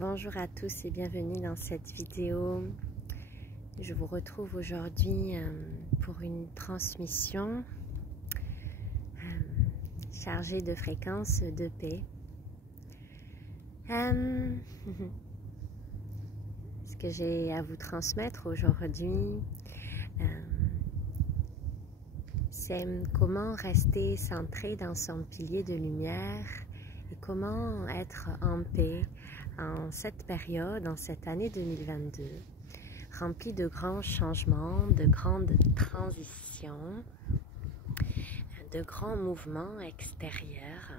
Bonjour à tous et bienvenue dans cette vidéo. Je vous retrouve aujourd'hui pour une transmission chargée de fréquences de paix. Ce que j'ai à vous transmettre aujourd'hui, c'est comment rester centré dans son pilier de lumière et comment être en paix en cette période, en cette année 2022, remplie de grands changements, de grandes transitions, de grands mouvements extérieurs.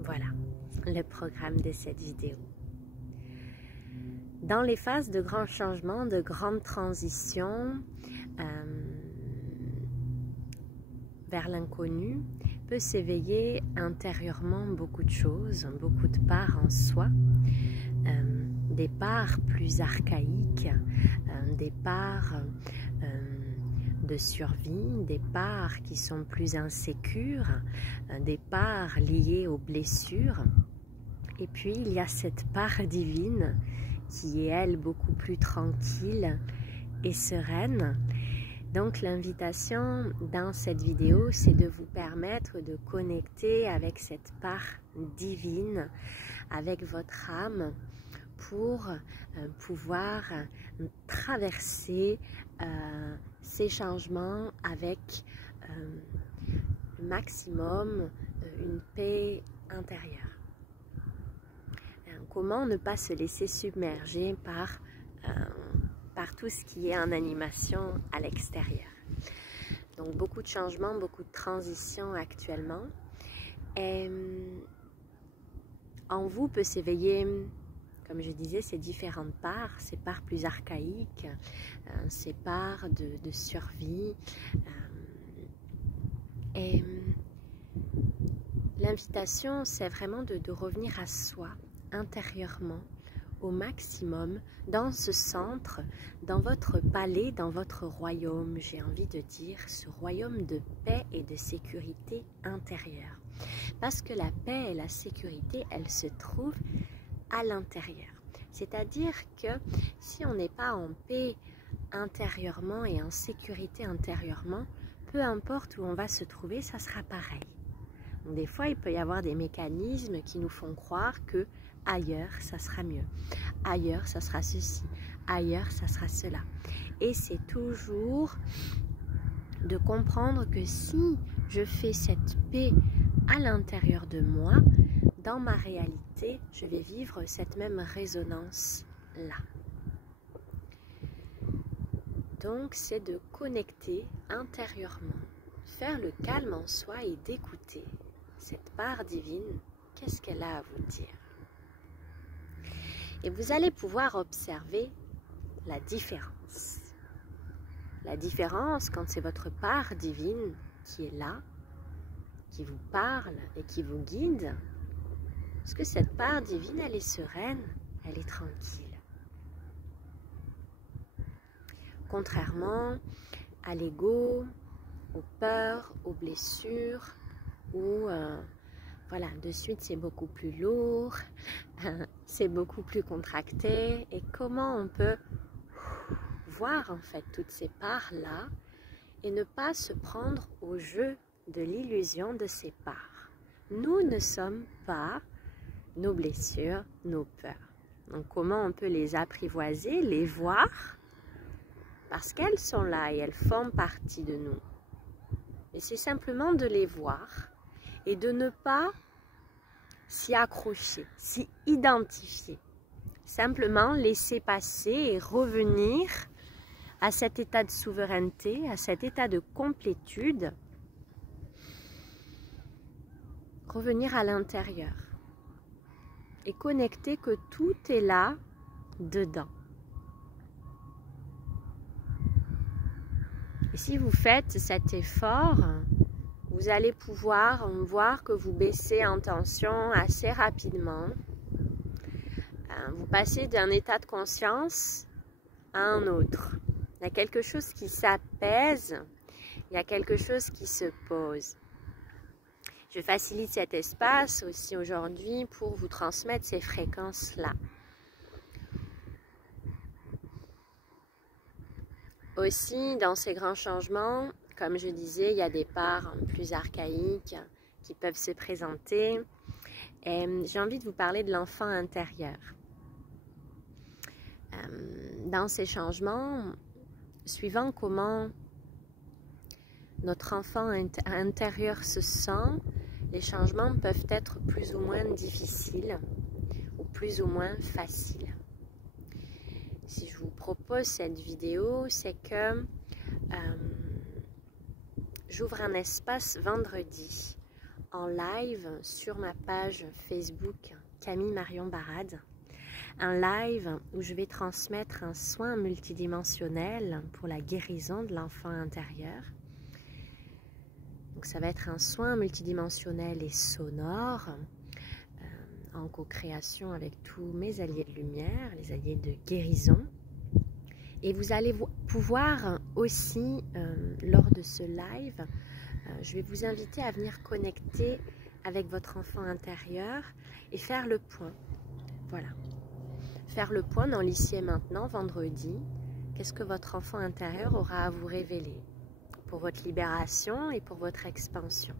Voilà le programme de cette vidéo. Dans les phases de grands changements, de grandes transitions vers l'inconnu, peut s'éveiller intérieurement beaucoup de choses, beaucoup de parts en soi, des parts plus archaïques, des parts de survie, des parts qui sont plus insécures, des parts liées aux blessures. Et puis il y a cette part divine qui est elle beaucoup plus tranquille et sereine. Donc l'invitation dans cette vidéo, c'est de vous permettre de connecter avec cette part divine, avec votre âme, pour pouvoir traverser ces changements avec le maximum une paix intérieure. Comment ne pas se laisser submerger par tout ce qui est en animation à l'extérieur. Donc beaucoup de changements, beaucoup de transitions actuellement. Et en vous peut s'éveiller, comme je disais, ces différentes parts, ces parts plus archaïques, ces parts de survie. Et l'invitation, c'est vraiment de revenir à soi intérieurement, au maximum, dans ce centre, dans votre palais, dans votre royaume, j'ai envie de dire, ce royaume de paix et de sécurité intérieure. Parce que la paix et la sécurité, elles se trouvent à l'intérieur. C'est-à-dire que si on n'est pas en paix intérieurement et en sécurité intérieurement, peu importe où on va se trouver, ça sera pareil. Donc, des fois, il peut y avoir des mécanismes qui nous font croire que ailleurs, ça sera mieux. Ailleurs, ça sera ceci. Ailleurs, ça sera cela. Et c'est toujours de comprendre que si je fais cette paix à l'intérieur de moi, dans ma réalité, je vais vivre cette même résonance-là. Donc, c'est de connecter intérieurement, faire le calme en soi et d'écouter cette part divine, qu'est-ce qu'elle a à vous dire. Et vous allez pouvoir observer la différence. La différence quand c'est votre part divine qui est là, qui vous parle et qui vous guide. Parce que cette part divine, elle est sereine, elle est tranquille. Contrairement à l'ego, aux peurs, aux blessures, où voilà, de suite c'est beaucoup plus lourd, c'est beaucoup plus contracté. Et comment on peut voir en fait toutes ces parts-là et ne pas se prendre au jeu de l'illusion de ces parts. Nous ne sommes pas nos blessures, nos peurs. Donc comment on peut les apprivoiser, les voir, parce qu'elles sont là et elles font partie de nous. Et c'est simplement de les voir et de ne pas s'y accrocher, s'y identifier. Simplement laisser passer et revenir à cet état de souveraineté, à cet état de complétude. Revenir à l'intérieur et connecter que tout est là, dedans. Et si vous faites cet effort, vous allez pouvoir voir que vous baissez en tension assez rapidement. Vous passez d'un état de conscience à un autre. Il y a quelque chose qui s'apaise, il y a quelque chose qui se pose. Je facilite cet espace aussi aujourd'hui pour vous transmettre ces fréquences-là. Aussi, dans ces grands changements, comme je disais, il y a des parts plus archaïques qui peuvent se présenter. J'ai envie de vous parler de l'enfant intérieur. Dans ces changements, suivant comment notre enfant intérieur se sent, les changements peuvent être plus ou moins difficiles ou plus ou moins faciles. Si je vous propose cette vidéo, c'est que j'ouvre un espace vendredi en live sur ma page Facebook Camille Marion Barade. Un live où je vais transmettre un soin multidimensionnel pour la guérison de l'enfant intérieur. Donc ça va être un soin multidimensionnel et sonore en co-création avec tous mes alliés de lumière, les alliés de guérison. Et vous allez pouvoir aussi, lors de ce live, je vais vous inviter à venir connecter avec votre enfant intérieur et faire le point. Voilà. Faire le point dans l'ici et maintenant, vendredi. Qu'est-ce que votre enfant intérieur aura à vous révéler pour votre libération et pour votre expansion.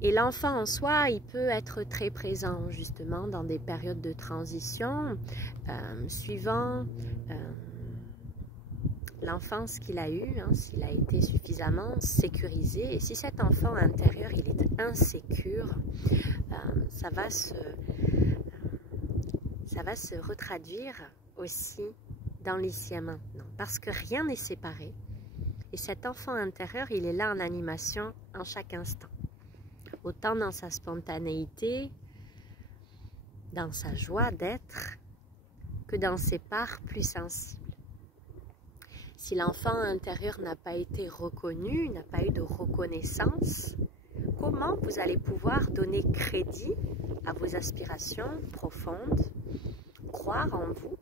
Et l'enfant en soi, il peut être très présent justement dans des périodes de transition, suivant l'enfance qu'il a eue, hein, s'il a été suffisamment sécurisé. Et si cet enfant intérieur, il est insécure, ça va se retraduire aussi dans l'ici et maintenant. Parce que rien n'est séparé. Et cet enfant intérieur, il est là en animation en chaque instant. Autant dans sa spontanéité, dans sa joie d'être, que dans ses parts plus sensibles. Si l'enfant intérieur n'a pas été reconnu, n'a pas eu de reconnaissance, comment vous allez pouvoir donner crédit à vos aspirations profondes, croire en vous?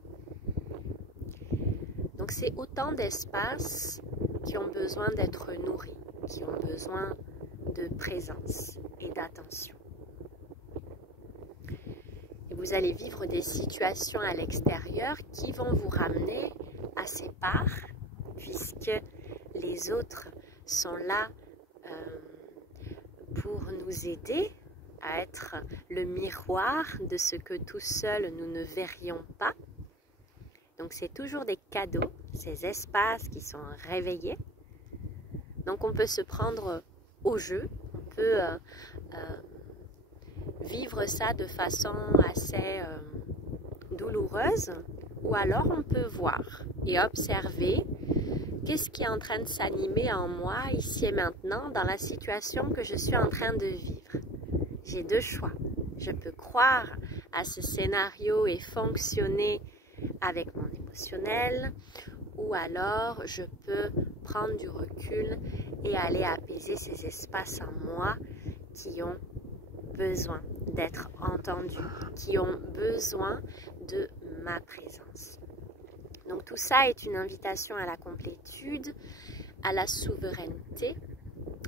Donc c'est autant d'espaces qui ont besoin d'être nourris, qui ont besoin de présence et d'attention. Et vous allez vivre des situations à l'extérieur qui vont vous ramener à ces parts, puisque les autres sont là pour nous aider à être le miroir de ce que tout seul nous ne verrions pas. Donc c'est toujours des cadeaux, ces espaces qui sont réveillés. Donc on peut se prendre au jeu, on peut vivre ça de façon assez douloureuse, ou alors on peut voir et observer qu'est-ce qui est en train de s'animer en moi, ici et maintenant, dans la situation que je suis en train de vivre. J'ai deux choix. Je peux croire à ce scénario et fonctionner avec mon émotionnel, ou alors je peux prendre du recul et aller apaiser ces espaces en moi qui ont besoin d'être entendus, qui ont besoin de ma présence. Donc tout ça est une invitation à la complétude, à la souveraineté,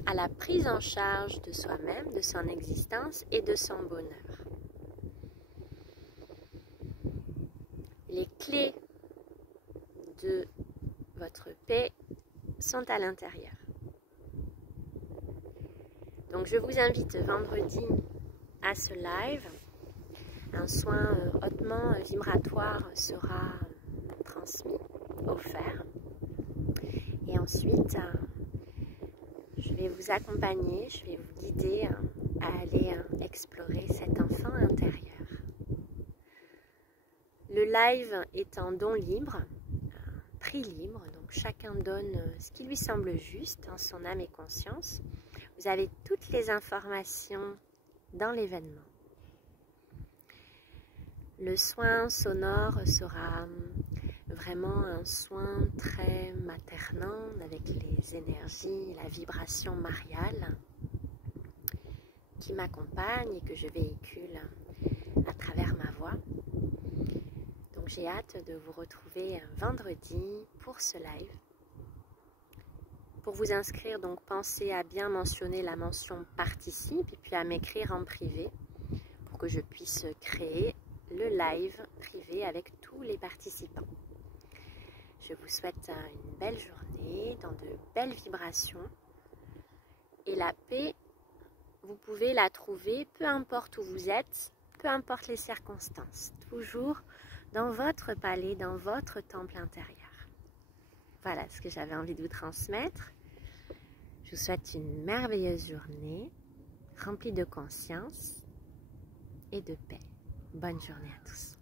à la prise en charge de soi-même, de son existence et de son bonheur. Les clés de votre paix sont à l'intérieur. Donc je vous invite vendredi à ce live. Un soin hautement vibratoire sera transmis, offert. Et ensuite, je vais vous accompagner, je vais vous guider à aller explorer cet enfant intérieur. Le live est en don libre, prix libre, donc chacun donne ce qui lui semble juste en son âme et conscience. Vous avez toutes les informations dans l'événement. Le soin sonore sera vraiment un soin très maternant avec les énergies, la vibration mariale qui m'accompagne et que je véhicule à travers ma voix. Donc j'ai hâte de vous retrouver vendredi pour ce live. Pour vous inscrire, donc pensez à bien mentionner la mention participe et puis à m'écrire en privé pour que je puisse créer le live privé avec tous les participants. Je vous souhaite une belle journée, dans de belles vibrations. Et la paix, vous pouvez la trouver peu importe où vous êtes, peu importe les circonstances, toujours dans votre palais, dans votre temple intérieur. Voilà ce que j'avais envie de vous transmettre. Je vous souhaite une merveilleuse journée, remplie de conscience et de paix. Bonne journée à tous.